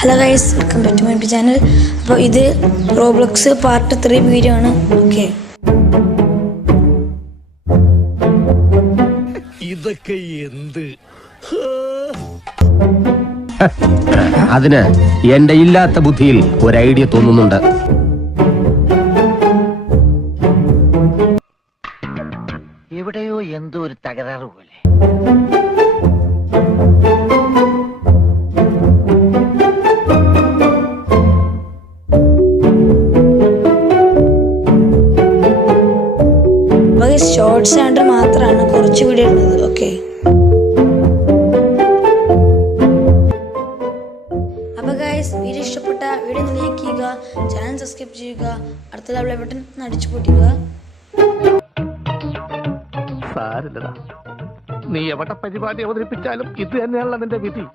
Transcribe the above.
Hello guys, welcome back to my channel. അപ്പോൾ ഇത് Roblox part 3 video ആണ്. Okay, ഇതൊക്കെ എന്ത്? അതിന് എന്റെ ഇല്ലാത്ത ബുദ്ധിയിൽ ഒരു ഐഡിയ തോന്നുന്നുണ്ട്. എവിടെയോ എന്തോ ഒരു തകരാറ് പോലെ. ഷോർട്സ് ആയിട്ട് മാത്രമാണ് കുറച്ച് വീഡിയോ ഉള്ളത്. ഓക്കെ, അപ്പോൾ ഗൈസ്, വീഡിയോ ഇഷ്ടപ്പെട്ട വീഡിയോ ലൈക്ക് ചെയ്യുക, ചാനൽ സബ്സ്ക്രൈബ് ചെയ്യുക, അടുത്ത ബെൽ ബട്ടൺ അടിച്ചു പൊട്ടിക്കുക. സാരില്ലടാ, നീ എവിടെ പരിപാടി അവതരിപ്പിച്ചാലും ഇത് തന്നെയാണല്ലോ നിന്റെ വിധി.